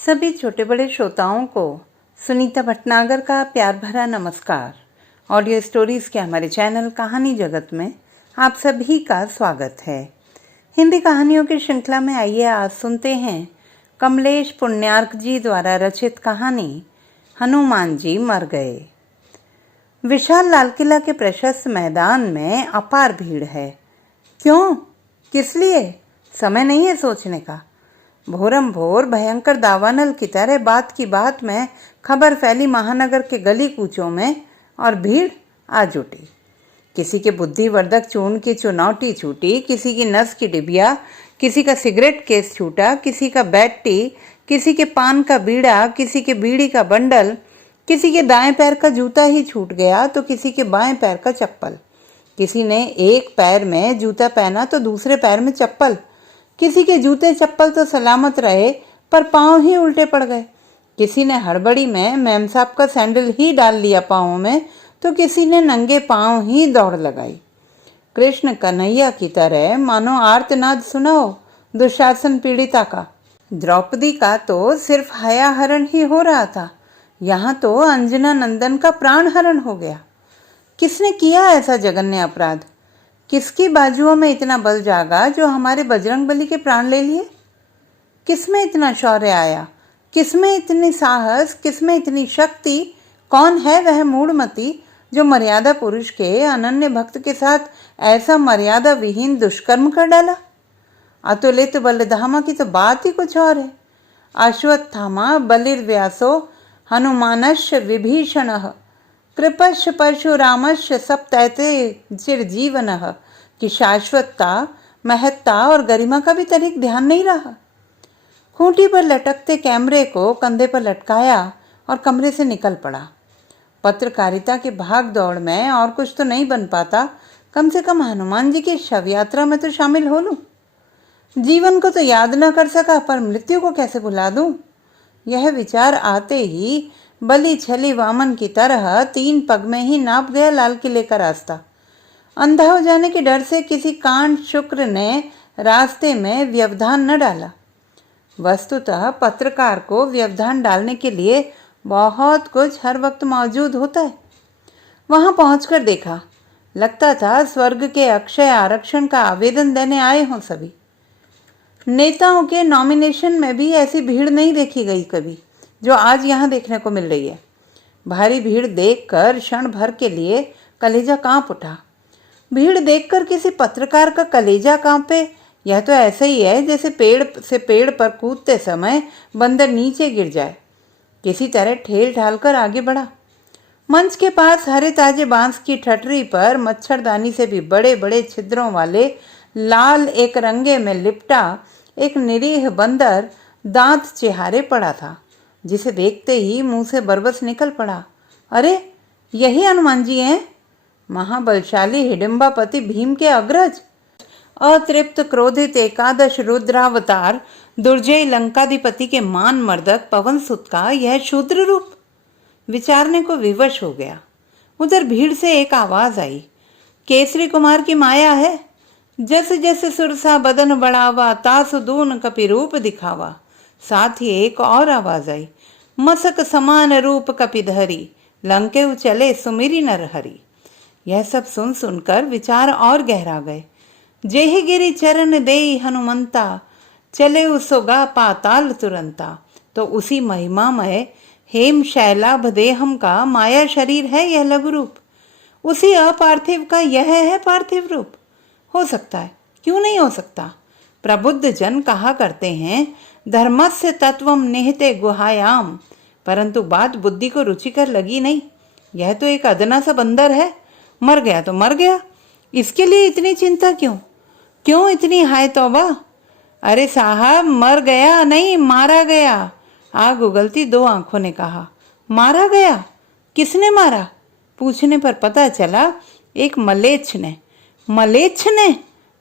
सभी छोटे बड़े श्रोताओं को सुनीता भटनागर का प्यार भरा नमस्कार। ऑडियो स्टोरीज के हमारे चैनल कहानी जगत में आप सभी का स्वागत है। हिंदी कहानियों की श्रृंखला में आइए आज सुनते हैं कमलेश पुण्यार्क जी द्वारा रचित कहानी हनुमान जी मर गए। विशाल लाल किला के प्रशस्त मैदान में अपार भीड़ है। क्यों, किस लिए? समय नहीं है सोचने का। भोरम भोर भयंकर दावानल की तरह बात की बात में खबर फैली महानगर के गली कूचों में और भीड़ आ जुटी। किसी के बुद्धिवर्धक चूर्ण की चुनौती छूटी, किसी की नस की डिबिया, किसी का सिगरेट केस छूटा, किसी का बैट्टी, किसी के पान का बीड़ा, किसी के बीड़ी का बंडल, किसी के दाएं पैर का जूता ही छूट गया तो किसी के बाएं पैर का चप्पल। किसी ने एक पैर में जूता पहना तो दूसरे पैर में चप्पल। किसी के जूते चप्पल तो सलामत रहे पर पांव ही उल्टे पड़ गए। किसी ने हड़बड़ी में मेम साहब का सैंडल ही डाल लिया पाँव में तो किसी ने नंगे पांव ही दौड़ लगाई। कृष्ण कन्हैया की तरह मानो आर्तनाद सुनाओ दुशासन पीड़िता का। द्रौपदी का तो सिर्फ हयाहरण ही हो रहा था, यहाँ तो अंजना नंदन का प्राण हरण हो गया। किसने किया ऐसा जघन्य अपराध? किसकी बाजुओं में इतना बल जागा जो हमारे बजरंगबली के प्राण ले लिए? किसमें इतना शौर्य आया? किसमें इतनी साहस? किसमें इतनी शक्ति? कौन है वह मूढ़मती जो मर्यादा पुरुष के अनन्य भक्त के साथ ऐसा मर्यादा विहीन दुष्कर्म कर डाला? अतुलित बलधामा की तो बात ही कुछ और है। अश्वत्थामा बलिर्व्यासो हनुमानश्च विभीषणः कृपश्च परशुरामश्च सप्तैते चिरजीवनः कि शाश्वतता, महत्ता और गरिमा का भी तनिक ध्यान नहीं रहा। खूंटी पर लटकते कैमरे को कंधे पर लटकाया और कमरे से निकल पड़ा। पत्रकारिता के भाग दौड़ में और कुछ तो नहीं बन पाता, कम से कम हनुमान जी की शव यात्रा में तो शामिल हो लूं। जीवन को तो याद न कर सका पर मृत्यु को कैसे भुला दूं? यह विचार आते ही बलि छली वामन की तरह 3 पग में ही नाप गया लाल किले का रास्ता। अंधा हो जाने के डर से किसी कांड शुक्र ने रास्ते में व्यवधान न डाला। वस्तुतः पत्रकार को व्यवधान डालने के लिए बहुत कुछ हर वक्त मौजूद होता है। वहां पहुंचकर देखा, लगता था स्वर्ग के अक्षय आरक्षण का आवेदन देने आए हों सभी। नेताओं के नॉमिनेशन में भी ऐसी भीड़ नहीं देखी गई कभी जो आज यहाँ देखने को मिल रही है। भारी भीड़ देखकर क्षण भर के लिए कलेजा कांप उठा। भीड़ देखकर किसी पत्रकार का कलेजा कांपे, यह तो ऐसा ही है जैसे पेड़ से पेड़ पर कूदते समय बंदर नीचे गिर जाए। किसी तरह ठेल ढाल कर आगे बढ़ा। मंच के पास हरे ताजे बांस की ठटरी पर मच्छरदानी से भी बड़े बड़े छिद्रों वाले लाल एक रंगे में लिपटा एक निरीह बंदर दांत चिहारे पड़ा था, जिसे देखते ही मुंह से बरबस निकल पड़ा। अरे, यही हनुमान जी हैं, महाबलशाली हिडिंबापति भीम के अग्रज। अतृप्त क्रोधित एकादश रुद्रावतार दुर्जय लंकाधिपति के मान मर्दक पवन सुत का यह शूद्र रूप विचारने को विवश हो गया। उधर भीड़ से एक आवाज आई, केसरी कुमार की माया है, जस जस सुरसा बदन बढ़ावा तासु दून कपि रूप दिखावा। साथ ही एक और आवाज आई, मसक समान रूप कपिधरी लंके चले सुमिरी नर हरि। यह सब सुन सुनकर विचार और गहरा गए। जेहि गिरि चरण देई हनुमंता चले उसोगा पाताल तुरंता। तो उसी महिमामय हेम शैलाभ देहम का माया शरीर है यह लघु रूप। उसी अपार्थिव का यह है पार्थिव रूप। हो सकता है, क्यों नहीं हो सकता? प्रबुद्ध जन कहा करते हैं धर्मस्य तत्वम निहिते गुहायाम, परंतु बात बुद्धि को रुचिकर लगी नहीं। यह तो एक अदना सा बंदर है, मर गया तो मर गया, इसके लिए इतनी चिंता क्यों? क्यों इतनी हाय तौबा? अरे साहब, मर गया नहीं, मारा गया। आग उगलती 2 आंखों ने कहा। मारा गया? किसने मारा? पूछने पर पता चला एक मलेच्छ ने। मलेच्छ ने?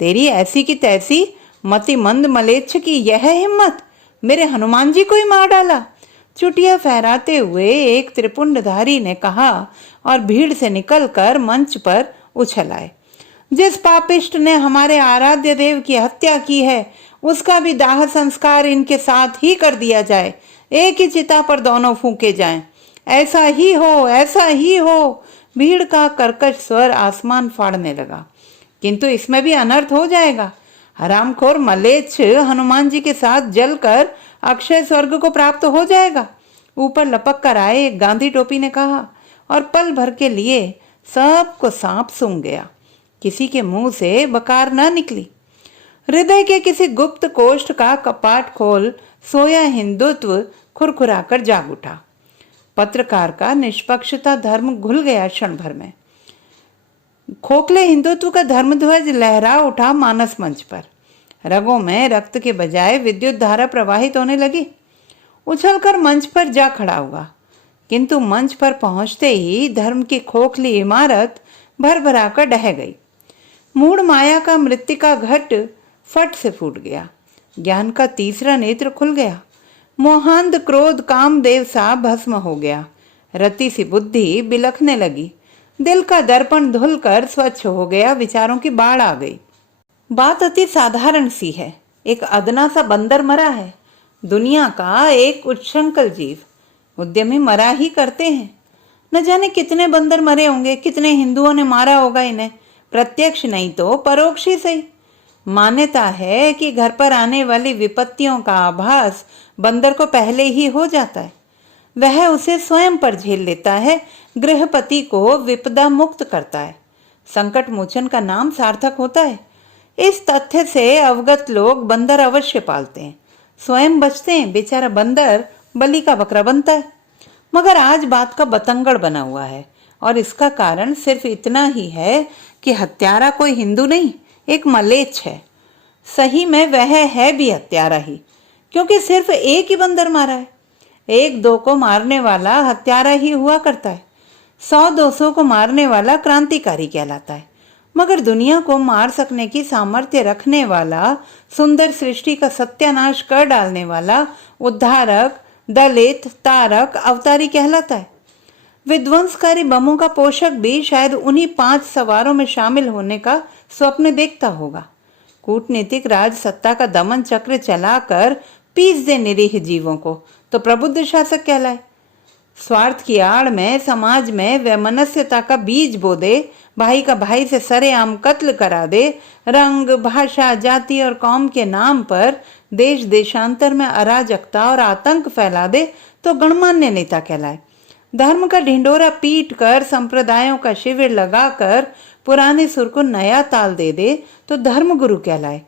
तेरी ऐसी की तैसी मतिमंद मलेच्छ की यह हिम्मत, मेरे हनुमान जी को ही मार डाला। चुटिया फहराते हुए एक त्रिपुंडधारी ने कहा और भीड़ से निकलकर मंच पर उछल आए। जिस पापिष्ट ने हमारे आराध्य देव की हत्या की है उसका भी दाह संस्कार इनके साथ ही कर दिया जाए, एक ही चिता पर दोनों फूंके जाएं। ऐसा ही हो, ऐसा ही हो। भीड़ का कर्कश स्वर आसमान फाड़ने लगा। किंतु इसमें भी अनर्थ हो जाएगा। हरामखोर मलेच्छ हनुमान जी के साथ जलकर अक्षय स्वर्ग को प्राप्त हो जाएगा। ऊपर लपक कर आए एक गांधी टोपी ने कहा, और पल भर के लिए सबको सांप सूंघ गया। किसी के मुंह से बकार न निकली। हृदय के किसी गुप्त कोष्ठ का कपाट खोल सोया हिंदुत्व खुरखुराकर जाग उठा। पत्रकार का निष्पक्षता धर्म घुल गया क्षण भर में। खोखले हिंदुत्व का धर्मध्वज लहरा उठा मानस मंच पर। रगों में रक्त के बजाय विद्युत धारा प्रवाहित होने लगी। उछलकर मंच पर जा खड़ा हुआ, किंतु मंच पर पहुंचते ही धर्म की खोखली इमारत भर भराकर ढह गई। मूढ़ माया का मृत्तिका घट फट से फूट गया। ज्ञान का तीसरा नेत्र खुल गया। मोहांध क्रोध कामदेव सा भस्म हो गया। रति सी बुद्धि बिलखने लगी। दिल का दर्पण धुलकर स्वच्छ हो गया। विचारों की बाढ़ आ गई। बात अति साधारण सी है। एक अदना सा बंदर मरा है। दुनिया का एक उच्छृंखल जीव। उद्यमी मरा ही करते हैं। न जाने कितने बंदर मरे होंगे, कितने हिंदुओं ने मारा होगा इन्हें, प्रत्यक्ष नहीं तो परोक्ष ही सही। मान्यता है कि घर पर आने वाली विपत्तियों का आभास बंदर को पहले ही हो जाता है। वह उसे स्वयं पर झेल लेता है, गृहपति को विपदा मुक्त करता है। संकट मोचन का नाम सार्थक होता है। इस तथ्य से अवगत लोग बंदर अवश्य पालते हैं, स्वयं बचते हैं। बेचारा बंदर बलि का बकरा बनता है। मगर आज बात का बतंगड़ बना हुआ है, और इसका कारण सिर्फ इतना ही है कि हत्यारा कोई हिंदू नहीं, एक मलेच्छ है। सही में वह है भी हत्यारा ही, क्योंकि सिर्फ एक ही बंदर मारा है। एक दो को मारने वाला हत्यारा ही हुआ करता है। 100-200 को मारने वाला क्रांतिकारी कहलाता है। मगर दुनिया को मार सकने की सामर्थ्य रखने वाला, सुंदर सृष्टि का सत्यानाश कर डालने वाला उद्धारक, दलित, तारक, अवतारी कहलाता है। विध्वंसकारी बमों का पोषक भी शायद उन्हीं 5 सवारों में शामिल होने का स्वप्न देखता होगा। कूटनीतिक राज सत्ता का दमन चक्र चलाकर पीस दे निरीह जीवों को तो प्रबुद्ध शासक कहलाए। स्वार्थ की आड़ में समाज में वैमनस्यता का बीज बो दे, भाई का भाई से सरेआम कत्ल करा दे, रंग, भाषा, जाति और कौम के नाम पर देश देशांतर में अराजकता और आतंक फैला दे तो गणमान्य नेता कहलाए। धर्म का ढिंडोरा पीट कर, संप्रदायों का शिविर लगाकर पुराने सुर को नया ताल दे दे तो धर्मगुरु कहलाए।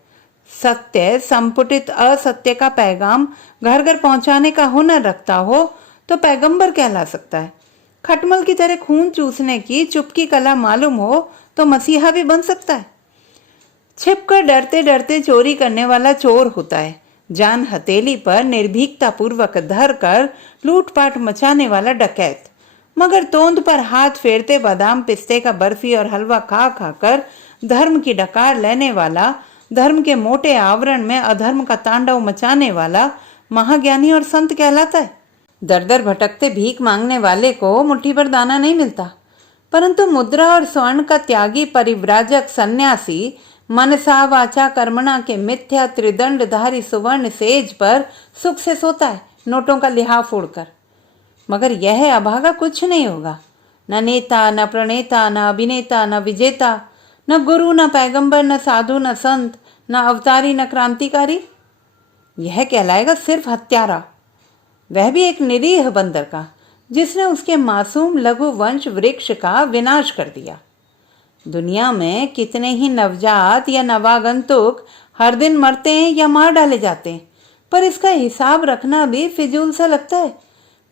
सत्य, संपुटित असत्य का पैगाम घर घर पहुंचाने का हुनर रखता हो तो पैगंबर कहला सकता है। खटमल की तरह खून चूसने की चुपकी कला मालूम हो तो मसीहा भी बन सकता है। छिपकर डरते डरते चोरी करने वाला चोर होता है। जान हथेली पर निर्भीकता पूर्वक धर कर लूटपाट मचाने वाला डकैत। मगर तोंद पर हाथ फेरते बादाम पिस्ते का बर्फी और हलवा खा खाकर धर्म की डकार लेने वाला, धर्म के मोटे आवरण में अधर्म का तांडव मचाने वाला महाज्ञानी और संत कहलाता है। दर दर भटकते भीख मांगने वाले को मुट्ठी भर दाना नहीं मिलता, परंतु मुद्रा और स्वर्ण का त्यागी परिव्राजक सन्यासी मनसा वाचा कर्मणा के मिथ्या त्रिदंडधारी सुवर्ण सेज पर सुख से सोता है, नोटों का लिहाफ उड़कर। मगर यह अभागा कुछ नहीं होगा। न नेता, न प्रणेता, न अभिनेता, न विजेता, न गुरु, न पैगंबर, न साधु, न संत, न अवतारी, न क्रांतिकारी। यह कहलाएगा सिर्फ हत्यारा, वह भी एक निरीह बंदर का, जिसने उसके मासूम लघु वंश वृक्ष का विनाश कर दिया। दुनिया में कितने ही नवजात या नवागंतुक हर दिन मरते हैं या मार डाले जाते हैं, पर इसका हिसाब रखना भी फिजूल सा लगता है।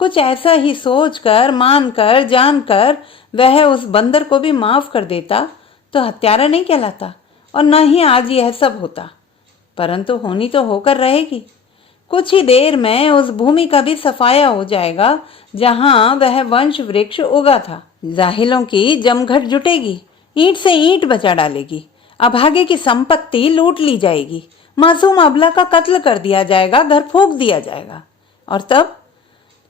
कुछ ऐसा ही सोचकर, मानकर, जानकर वह उस बंदर को भी माफ कर देता तो हत्यारा नहीं कहलाता, और न ही आज यह सब होता। परंतु होनी तो होकर रहेगी। कुछ ही देर में उस भूमि का भी सफाया हो जाएगा जहां वह वंश वृक्ष उगा था। जाहिलों की जमघट जुटेगी, ईंट से ईंट बचा डालेगी, अभागे की संपत्ति लूट ली जाएगी, मासूम अबला का कत्ल कर दिया जाएगा, घर फूंक दिया जाएगा। और तब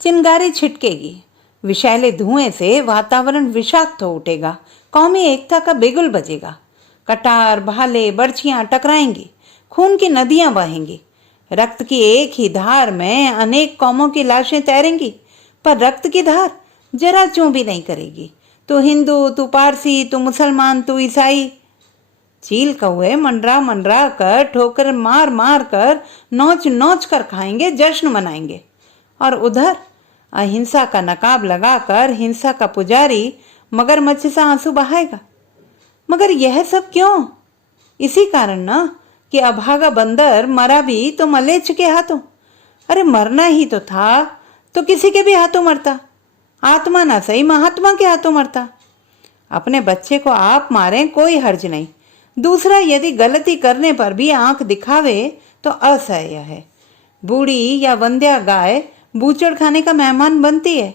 चिंगारी छिटकेगी, विषैले धुएं से वातावरण विषाक्त हो उठेगा, कौमी एकता का बिगुल बजेगा, कटार, भाले, बर्छियां टकराएंगी, खून की नदियां बहेंगी, रक्त की एक ही धार में अनेक कौमों की लाशें तैरेंगी, पर रक्त की धार जरा चूं भी नहीं करेगी। तू हिंदू, तू पारसी, तू मुसलमान, तू ईसाई, चील कौए मंडरा मंडरा कर, ठोकर मार मार कर, नोच नोच कर खाएंगे, जश्न मनाएंगे। और उधर अहिंसा का नकाब लगाकर हिंसा का पुजारी मगरमच्छ सा आंसू बहाएगा। मगर यह सब क्यों? इसी कारण ना कि अभागा बंदर मरा भी तो मलेच्छ के हाथों। अरे मरना ही तो था तो किसी के भी हाथों मरता, आत्मा ना सही महात्मा के हाथों मरता। अपने बच्चे को आप मारें कोई हर्ज नहीं, दूसरा यदि गलती करने पर भी आंख दिखावे तो असह्य है। बूढ़ी या वंध्या गाय बूचड़ खाने का मेहमान बनती है,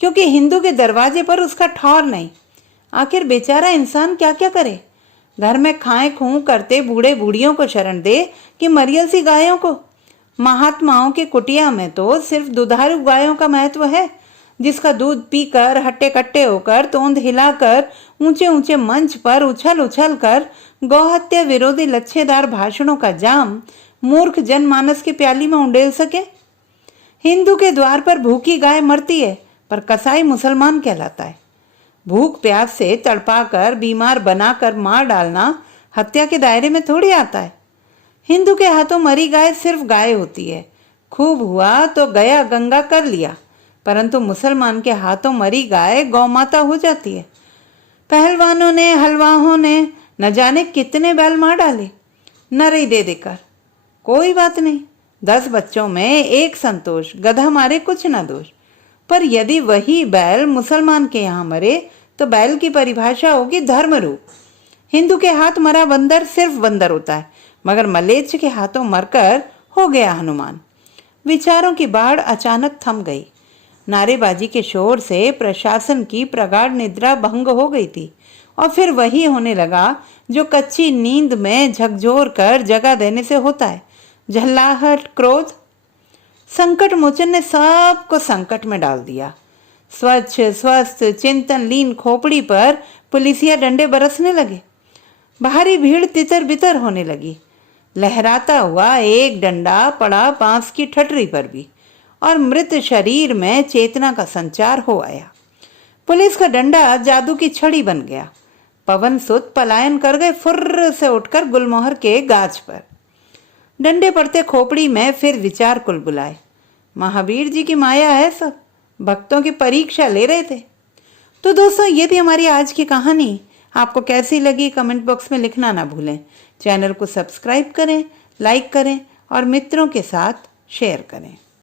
क्योंकि हिंदू के दरवाजे पर उसका ठौर नहीं। आखिर बेचारा इंसान क्या क्या करे? घर में खाए खूं करते बूढ़े बूढ़ियों को शरण दे कि मरियल सी गायों को? महात्माओं के कुटिया में तो सिर्फ दुधारू गायों का महत्व है, जिसका दूध पीकर हट्टे कट्टे होकर तोंद हिलाकर ऊंचे ऊंचे मंच पर उछल उछल कर गौहत्या विरोधी लच्छेदार भाषणों का जाम मूर्ख जनमानस की प्याली में उंडेल सके। हिंदू के द्वार पर भूखी गाय मरती है, पर कसाई मुसलमान कहलाता है। भूख प्यास से तड़पाकर बीमार बनाकर मार डालना हत्या के दायरे में थोड़ी आता है। हिंदू के हाथों मरी गाय सिर्फ गाय होती है, खूब हुआ तो गया गंगा कर लिया, परंतु मुसलमान के हाथों मरी गाय गौ माता हो जाती है। पहलवानों ने हलवाहों ने न जाने कितने बैल मार डाले नरई दे देकर। कोई बात नहीं, 10 बच्चों में एक संतोष, गधा मारे कुछ न दोष। पर यदि वही बैल मुसलमान के यहाँ मरे तो बैल की परिभाषा होगी धर्म रूप। हिंदू के हाथ मरा बंदर सिर्फ बंदर होता है, मगर मलेच्छ के हाथों मरकर हो गया हनुमान। विचारों की बाढ़ अचानक थम गई। नारेबाजी के शोर से प्रशासन की प्रगाढ़ निद्रा भंग हो गई थी, और फिर वही होने लगा जो कच्ची नींद में झकझोर कर जगा देने से होता है, झल्लाहट, क्रोध। संकट मोचन ने सबको संकट में डाल दिया। स्वच्छ स्वस्थ चिंतन लीन खोपड़ी पर पुलिसिया डंडे बरसने लगे। बाहरी भीड़ तितर बितर होने लगी। लहराता हुआ एक डंडा पड़ा बांस की ठटरी पर भी, और मृत शरीर में चेतना का संचार हो आया। पुलिस का डंडा जादू की छड़ी बन गया। पवन सुत पलायन कर गए फुर्र से उठकर गुलमोहर के गाछ पर। डंडे पड़ते खोपड़ी में फिर विचार कुल बुलाए। महावीर जी की माया है सब, भक्तों की परीक्षा ले रहे थे। तो दोस्तों, ये थी हमारी आज की कहानी। आपको कैसी लगी कमेंट बॉक्स में लिखना ना भूलें। चैनल को सब्सक्राइब करें, लाइक करें और मित्रों के साथ शेयर करें।